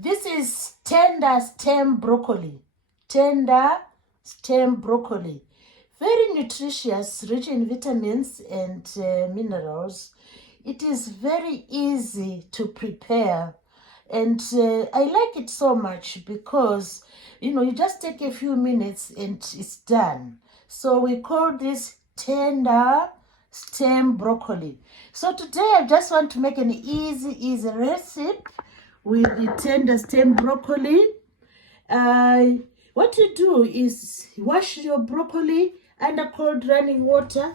This is tender stem broccoli. Tender stem broccoli. Very nutritious, rich in vitamins and minerals. It is very easy to prepare. And I like it so much because, you just take a few minutes and it's done. So we call this tender stem broccoli. So today I just want to make an easy recipe with the tender stem broccoli. What you do is wash your broccoli under cold running water.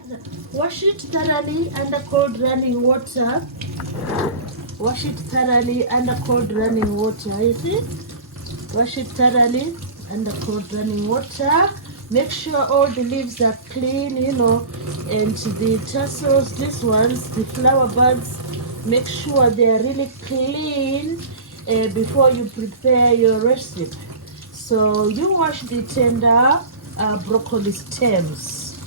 Wash it thoroughly under cold running water. Wash it thoroughly under cold running water. You see? Wash it thoroughly under cold running water. Make sure all the leaves are clean, and the tassels, these ones, the flower buds, make sure they are really clean before you prepare your recipe. So you wash the tender broccoli stems.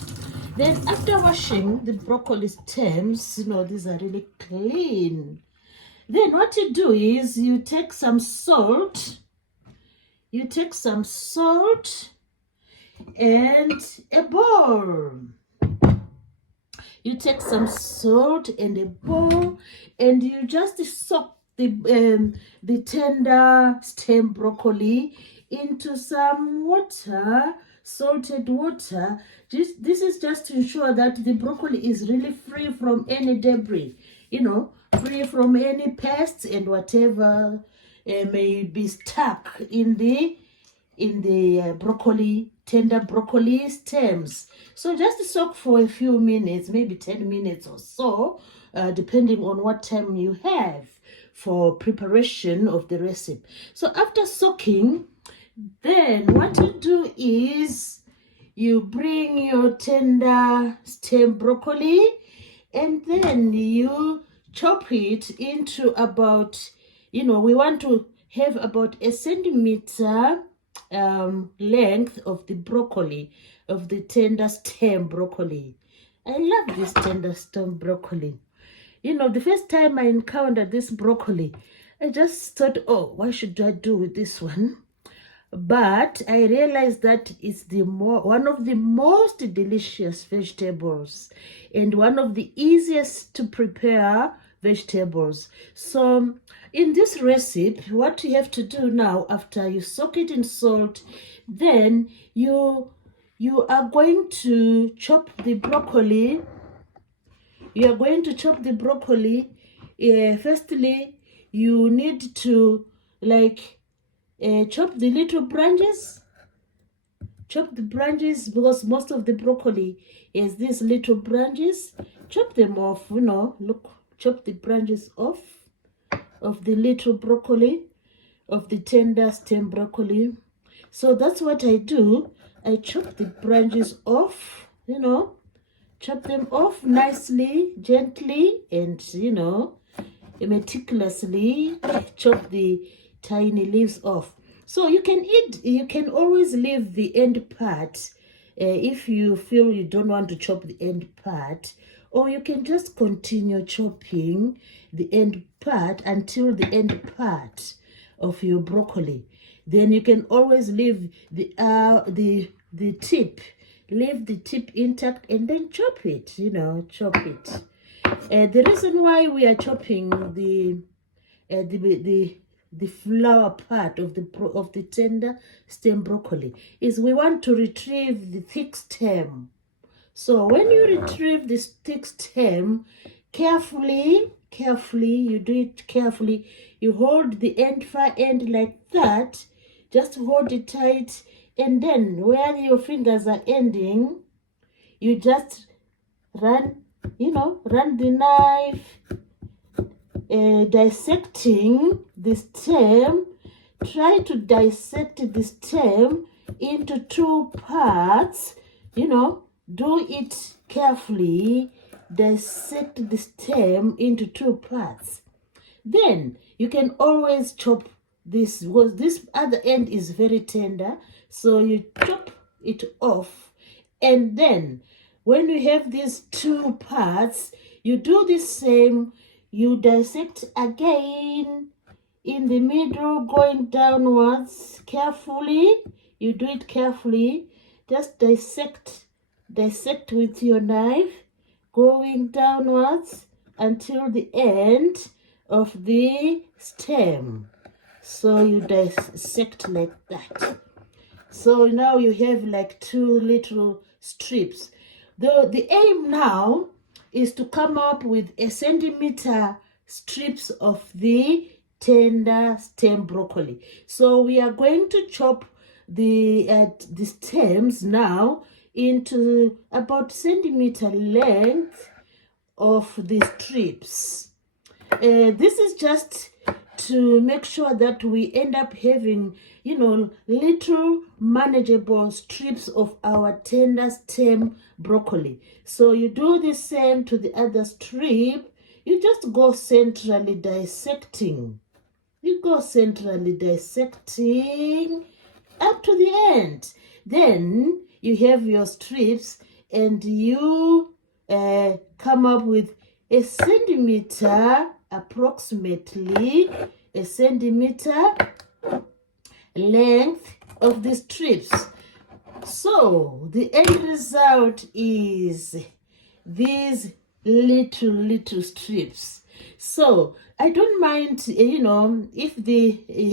Then after washing the broccoli stems, these are really clean. Then what you do is you take some salt. You take some salt and a bowl. You take some salt and a bowl, and you just soak the tender stem broccoli into some water, salted water. This is just to ensure that the broccoli is really free from any debris, free from any pests and whatever may be stuck in the broccoli, tender broccoli stems. So just soak for a few minutes, maybe 10 minutes or so, depending on what time you have for preparation of the recipe. So after soaking, then what you do is you bring your tender stem broccoli and then you chop it into about, we want to have about a centimeter length of the broccoli, of the tender stem broccoli. I love this tender stem broccoli. The first time I encountered this broccoli, I just thought, oh, what should I do with this one? But I realized that it's one of the most delicious vegetables and one of the easiest to prepare vegetables. So in this recipe, what you have to do now, after you soak it in salt, then you are going to chop the broccoli. You are going to chop the broccoli. Firstly, you need to chop the little branches. Chop the branches because most of the broccoli is these little branches. Chop them off, look, chop the branches off of the little broccoli, of the tender stem broccoli. So that's what I do. I chop the branches off, chop them off nicely, gently, and, meticulously chop the tiny leaves off. So you can always leave the end part if you feel you don't want to chop the end part, or you can just continue chopping the end part until the end part of your broccoli. Then you can always leave the tip, leave the tip intact, and then chop it, chop it. The reason why we are chopping the flower part of the tender stem broccoli is we want to retrieve the thick stem. So when you retrieve this thick stem, carefully, you do it carefully. You hold the far end like that. Just hold it tight, and then where your fingers are ending, you just run the knife, dissecting the stem. Try to dissect the stem into two parts. Do it carefully. Dissect the stem into two parts. Then you can always chop this, because this other end is very tender. So you chop it off, and then when you have these two parts, you do the same. You dissect again in the middle, going downwards carefully. You do it carefully. Just dissect with your knife, going downwards until the end of the stem. So you dissect like that. So now you have like 2 little strips. The aim now is to come up with a centimeter strips of the tender stem broccoli. So we are going to chop the stems now into about centimeter length of the strips. This is just to make sure that we end up having, little manageable strips of our tender stem broccoli. So you do the same to the other strip. You just go centrally dissecting. You go centrally dissecting up to the end. Then you have your strips and you come up with a centimeter, approximately a centimeter length of the strips. So the end result is these little strips. So I don't mind, if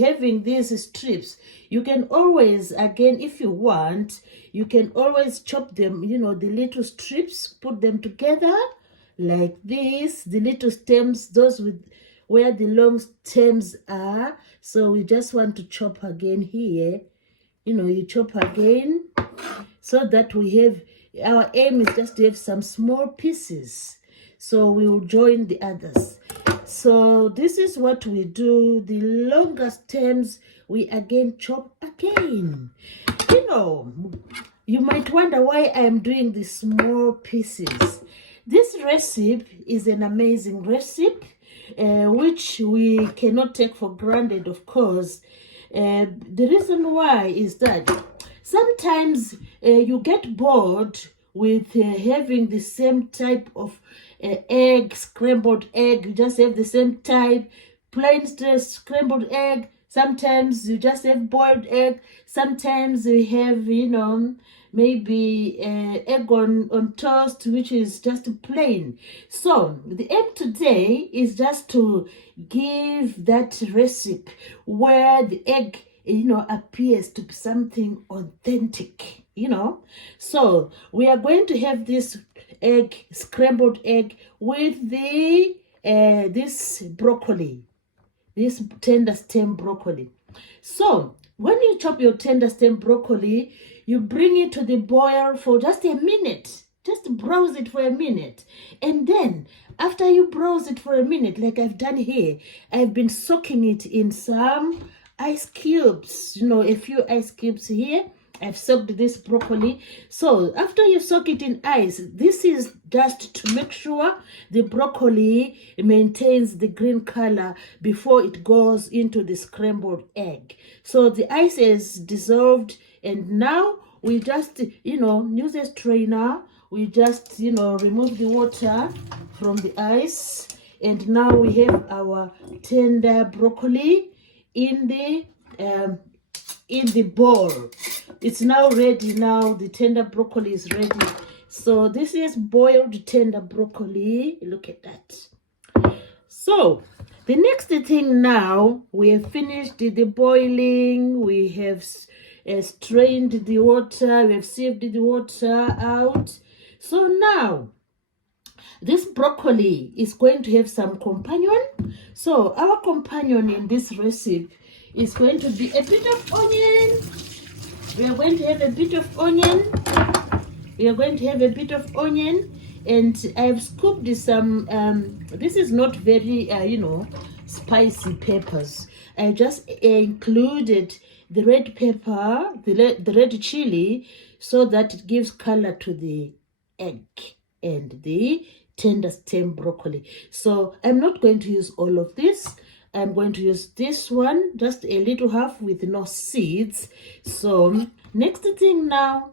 having these strips. You can always, again, if you want, you can always chop them, the little strips, put them together like this, the little stems, those with where the long stems are. So we just want to chop again here. You chop again so that we have, our aim is just to have some small pieces. So we will join the others. So this is what we do. The longer stems, we again chop again. You might wonder why I am doing the small pieces. This recipe is an amazing recipe, which we cannot take for granted, of course. The reason why is that sometimes you get bored with having the same type of egg, scrambled egg. You just have the same type, plain scrambled egg. Sometimes you just have boiled egg. Sometimes you have, maybe egg on toast, which is just plain. So the aim today is just to give that recipe where the egg, appears to be something authentic, So we are going to have this egg, scrambled egg, with the this broccoli, this tender stem broccoli. So when you chop your tender stem broccoli, you bring it to the boil for just a minute. Just browse it for a minute. And then after you browse it for a minute, like I've done here, I've been soaking it in some ice cubes. A few ice cubes here. I've soaked this broccoli. So after you soak it in ice, this is just to make sure the broccoli maintains the green color before it goes into the scrambled egg. So the ice is dissolved, and now we just, use a strainer. We just, remove the water from the ice, and now we have our tender broccoli in the bowl. It's now ready. Now the tender broccoli is ready. So this is boiled tender broccoli. Look at that. So the next thing now, we have finished the boiling. We have strained the water. We have sieved the water out. So now this broccoli is going to have some companion. So our companion in this recipe is going to be a bit of onion. We are going to have a bit of onion. And I've scooped some, this is not very, spicy peppers. I just included the red pepper, the red chili, so that it gives color to the egg and the tender stem broccoli. So I'm not going to use all of this. I'm going to use this one, just a little half with no seeds. So next thing now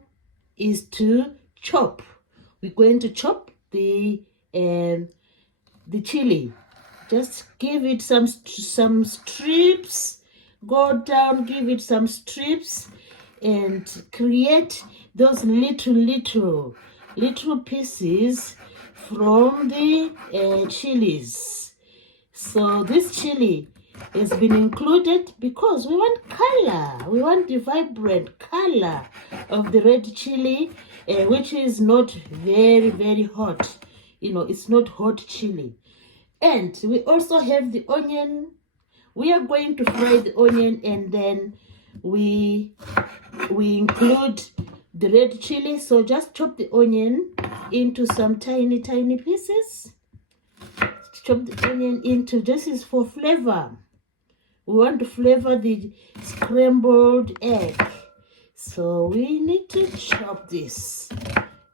is to chop. We're going to chop the chili. Just give it some strips. Go down, give it some strips, and create those little pieces from the chilies. So this chili has been included because we want color. We want the vibrant color of the red chili, which is not very hot. You know, it's not hot chili. And we also have the onion. We are going to fry the onion, and then we include the red chili. So just chop the onion into some tiny pieces. Chop the onion into, this is for flavor. We want to flavor the scrambled egg. So we need to chop this.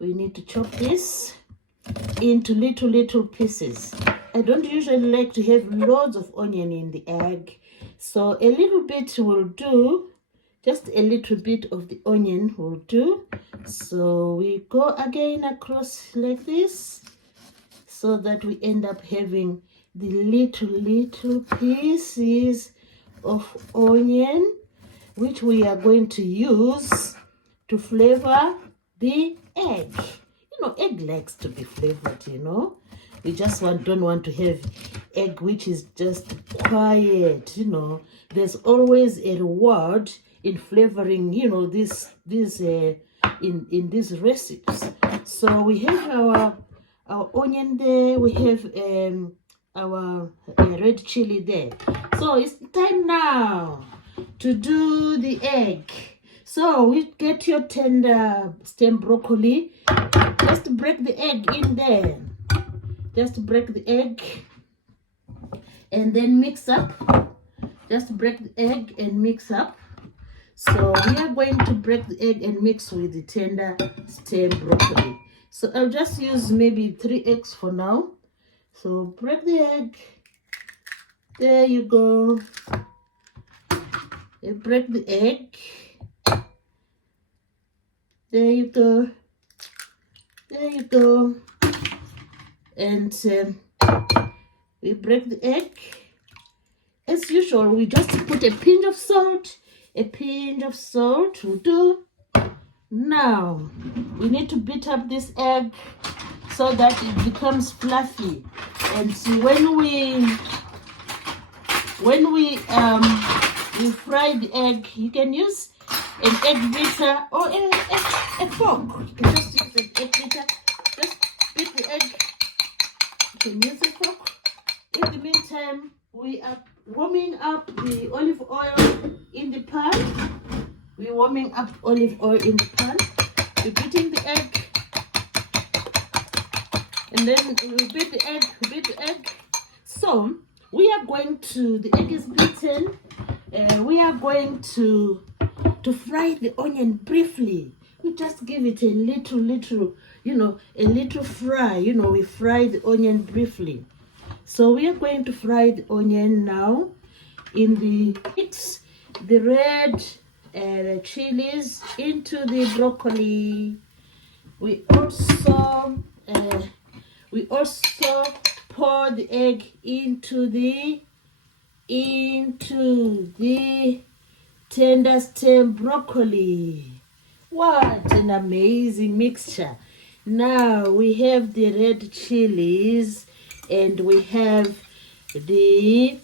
We need to chop this into little pieces. I don't usually like to have loads of onion in the egg. So a little bit will do. Just a little bit of the onion will do. So we go again across like this, so that we end up having the little pieces of onion, which we are going to use to flavor the egg. You know, egg likes to be flavored, you know. We just don't want to have egg which is just quiet, you know. There's always a reward in flavoring, you know, this in these recipes. So we have our onion there, we have our red chili there. So it's time now to do the egg. So we get your tender stem broccoli. Just break the egg in there. Just break the egg and then mix up. Just break the egg and mix up. So we are going to break the egg and mix with the tender stem broccoli. So I'll just use maybe 3 eggs for now. So break the egg. There you go. You break the egg. There you go. There you go. And we break the egg. As usual, we just put a pinch of salt. A pinch of salt will do. Now, we need to beat up this egg so that it becomes fluffy. And see, when we fry the egg, you can use an egg beater or a fork. You can just use an egg beater. Just beat the egg. You can use a fork. In the meantime, we are warming up the olive oil in the pan. We're warming up olive oil in the pan. We're beating the egg. And then we beat the egg, So we are going to, the egg is beaten. We are going to fry the onion briefly. We just give it a little, you know, a little fry. You know, we fry the onion briefly. So we are going to fry the onion now in mix the red chilies into the broccoli. We also pour the egg into the tender stem broccoli. What an amazing mixture. Now we have the red chilies and we have the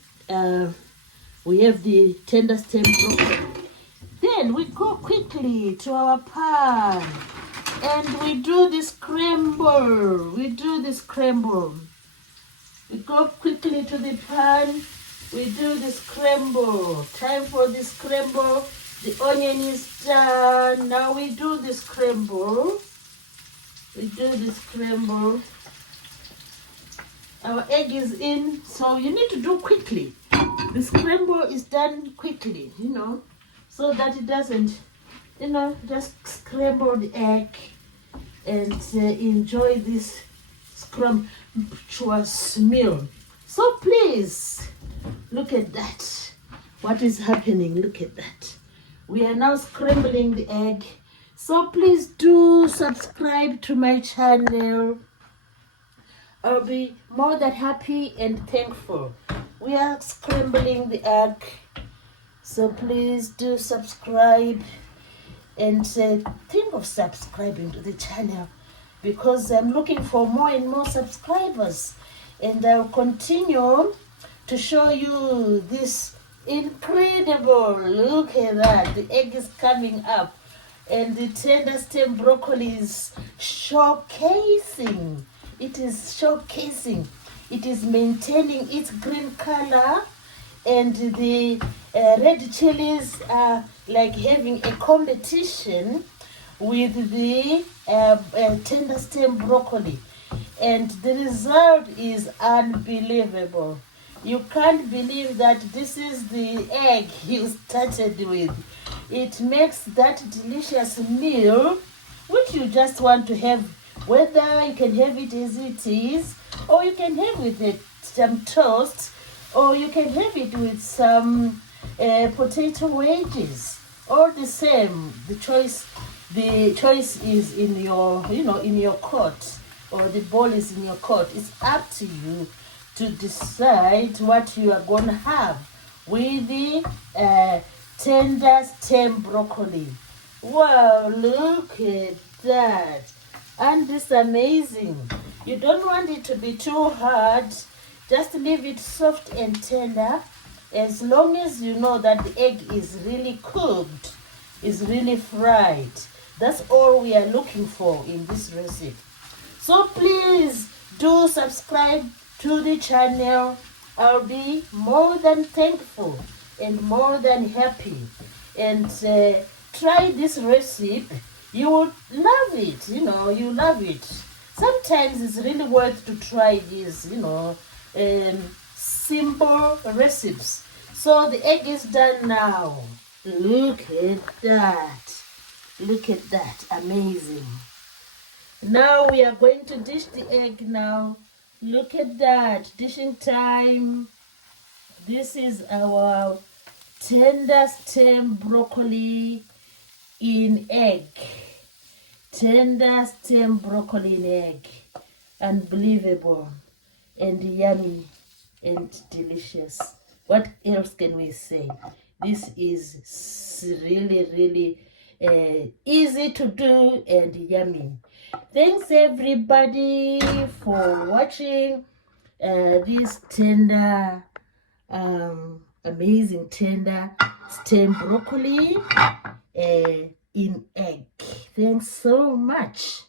tender stem broccoli. Then we go quickly to our pan and we do the scramble. We go quickly to the pan. We do the scramble. Time for the scramble. The onion is done. Now we do the scramble. Our egg is in, so you need to do quickly. The scramble is done quickly, you know, so that it doesn't, you know, just scramble the egg and enjoy this scrumptious meal. So please, look at that. What is happening? Look at that. We are now scrambling the egg. So please do subscribe to my channel. I'll be more than happy and thankful. We are scrambling the egg, so please do subscribe and think of subscribing to the channel, because I'm looking for more and more subscribers, and I'll continue to show you this incredible, look at that, the egg is coming up and the tender stem broccoli is showcasing. It is showcasing. It is maintaining its green color, and the red chilies are like having a competition with the tender stem broccoli, and the result is unbelievable. You can't believe that this is the egg you started with. It makes that delicious meal which you just want to have, whether you can have it as it is, or you can have with it some toast, or you can have it with some potato wedges. All the same, the choice is in your, in your court, or the ball is in your court. It's up to you to decide what you are going to have with the tender stem broccoli. Wow, look at that. And it's amazing. You don't want it to be too hard. Just leave it soft and tender, as long as you know that the egg is really cooked, is really fried. That's all we are looking for in this recipe. So please do subscribe to the channel. I'll be more than thankful and more than happy. And try this recipe. You will love it. You love it. Sometimes it's really worth to try these, simple recipes. So the egg is done now. Look at that. Look at that. Amazing. Now we are going to dish the egg now. Look at that. Dishing time. This is our tender stem broccoli in egg. Tender stem broccoli in egg. Unbelievable and yummy and delicious. What else can we say? This is really, really easy to do and yummy. Thanks everybody for watching this tender, amazing tender stem broccoli in egg. Thanks so much.